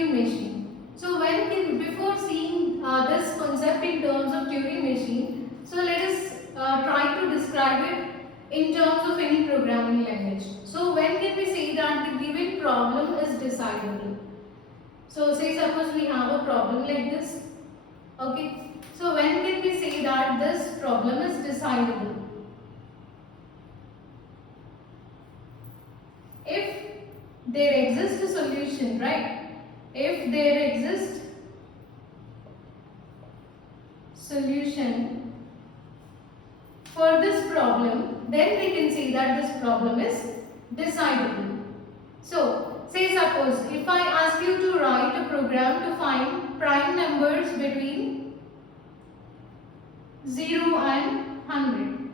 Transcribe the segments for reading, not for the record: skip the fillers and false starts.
Turing machine. So before seeing this concept in terms of Turing machine, so let us try to describe it in terms of any programming language. So when can we say that the given problem is decidable? So say suppose we have a problem like this. Okay. So when can we say that this problem is decidable? If there exists a solution, right? If there exists solution for this problem, then we can say that this problem is decidable. So, say suppose if I ask you to write a program to find prime numbers between 0 and 100.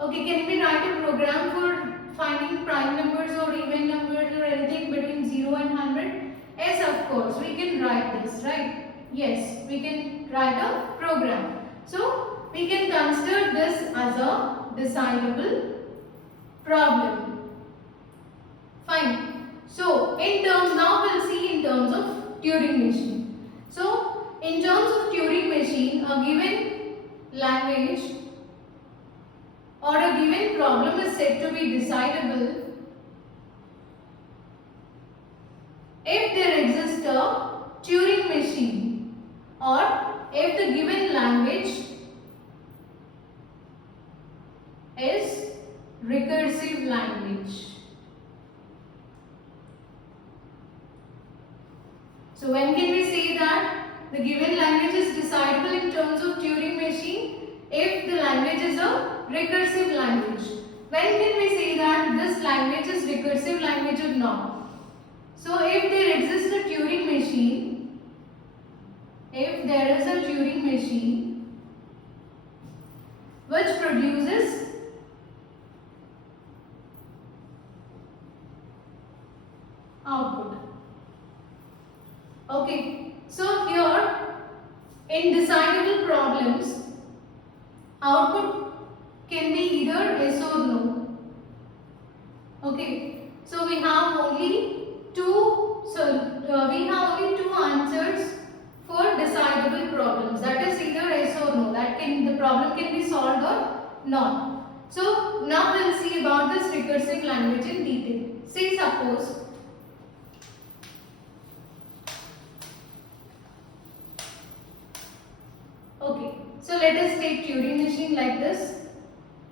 Okay, can we write a program for finding prime numbers or even numbers or anything between 0 and 100? Yes, of course, we can write this, right? Yes, we can write a program. So, we can consider this as a decidable problem. Fine. So, now we'll see in terms of Turing machine. So, in terms of Turing machine, a given language or a given problem is said to be decidable if there exists a Turing machine or if the given language is recursive language. So when can we say that the given language is decidable in terms of Turing machine? If the language is a recursive language. When can we say that this language is recursive language or not? So if there exists a Turing machine, if there is a Turing machine which produces output. Okay, so here in decidable problems, output can be either yes or no. Okay, so we have only two answers for decidable problems. That is either yes or no. The problem can be solved or not. So now we'll see about this recursive language in detail. Say suppose okay, so let us take Turing machine like this.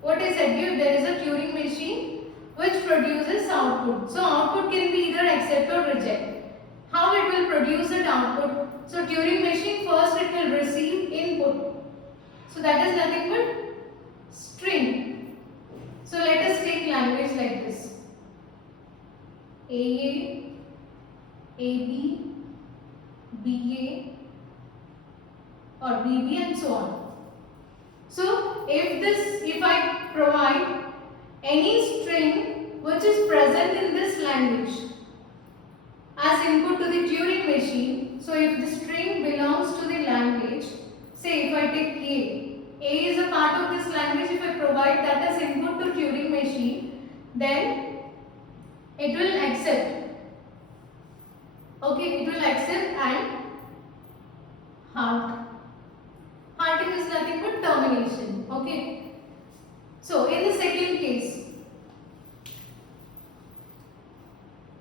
What I said here, there is a Turing machine which produces output. So output can be either accept or reject. How it will produce that output? So Turing machine first it will receive input. So that is nothing but string. So let us take language like this. AA, AB, BA or BB and so on. So if I provide any string which is present in this language as input to the Turing machine, so if the string belongs to the language, say if I take A is a part of this language, if I provide that as input to Turing machine, then it will accept. Okay, it will accept and halt. Halting is nothing but termination. Okay. So in the second case,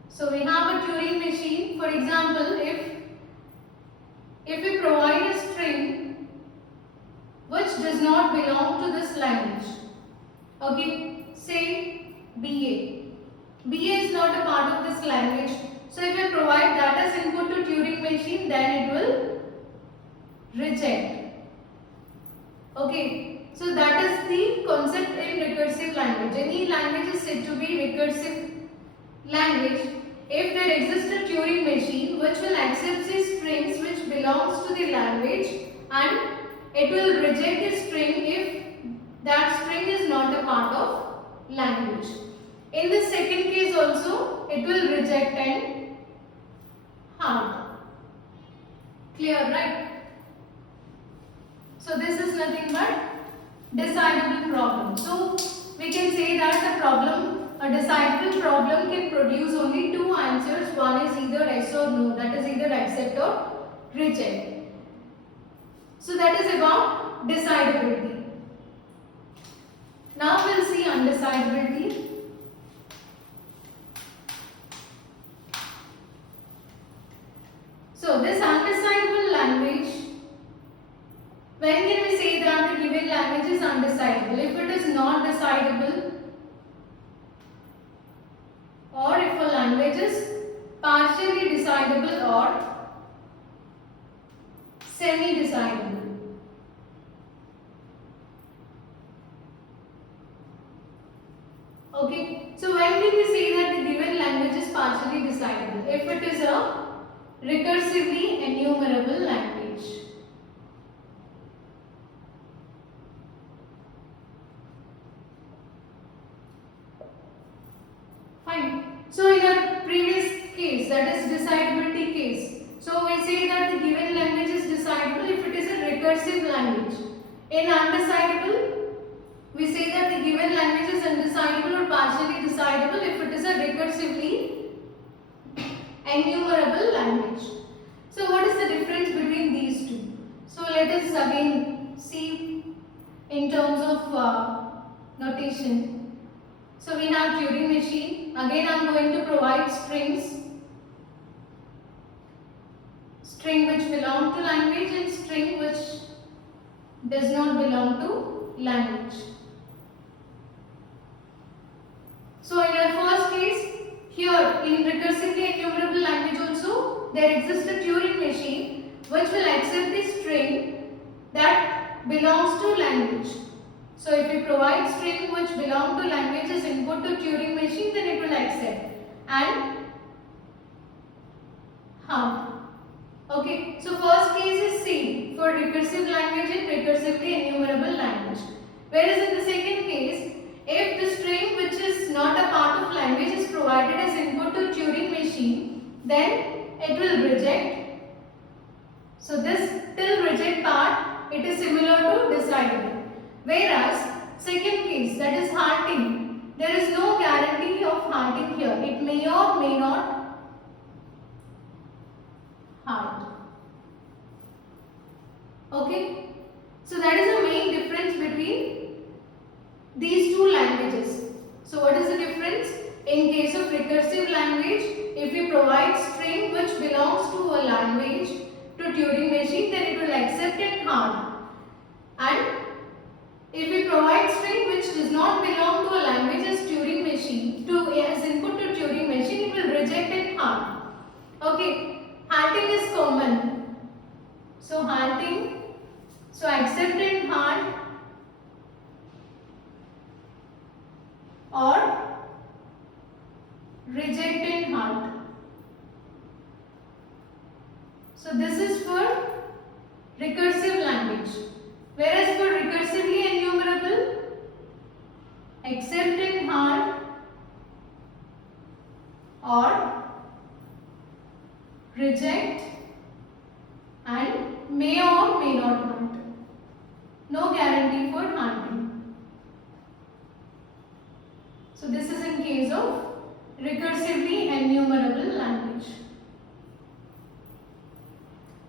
so we have a Turing machine. For example, if we provide a string which does not belong to this language, okay, say BA. BA is not a part of this language. So if we provide that as input to Turing machine, then it will reject. Okay, so that is the concept in recursive language. Any language is said to be recursive language if there exists a Turing machine which will accept the strings which belongs to the language and it will reject the string if that string is not a part of language. In the second case also, it will reject and halt. Clear, right? So this is nothing but decidable problem. So we can say that the problem a decidable problem can produce only two answers. One is either yes or no, that is either accept or reject. So that is about decidability. Now we'll see undecidability. So this undecidable language, when can we say that the given language is undecidable? If it is not decidable, or if a language is partially decidable or semi-decidable. Okay, so when can we say that the given language is partially decidable? If it is a recursively enumerable language. Fine. So in a previous case, that is decidability case, so we say that the given language is decidable if it is a recursive language. In undecidable, we say that the given language is undecidable or partially decidable if it is a recursively enumerable language. So what is the difference between these two? So let us again see in terms of notation. So we have Turing machine. Again I am going to provide strings. String which belong to language and string which does not belong to language. So in our first case, here in recursively enumerable language also, there exists a Turing machine which will accept the string that belongs to language. So if we provide string which belong to language as input to Turing machine, then it will accept. And okay, so first case is same for recursive language and recursively enumerable language. Whereas in the second case, if the string which is not a part of language is provided as input to Turing machine, then it will reject. So this till reject part, it is similar to decidable. Whereas second case, that is halting, there is no guarantee of halting here. It may or may not halt. Okay, so that is the main difference between these two languages. So what is the difference? In case of recursive language, if we provide string which belongs to a language to Turing machine, then it will accept and halt. And if we provide string which does not belong to a language as Turing machine, as input to Turing machine, it will reject and halt. Okay, halting is common. So halting, so accept and halt, or reject and halt. So this is for recursive language. Whereas for recursively enumerable, accept and halt or reject and may or may not halt. No guarantee for halting. So this is in case of recursively enumerable language.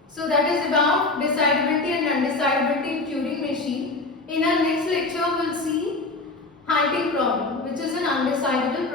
So that is about decidability and undecidability in Turing machine. In our next lecture, we will see halting problem, which is an undecidable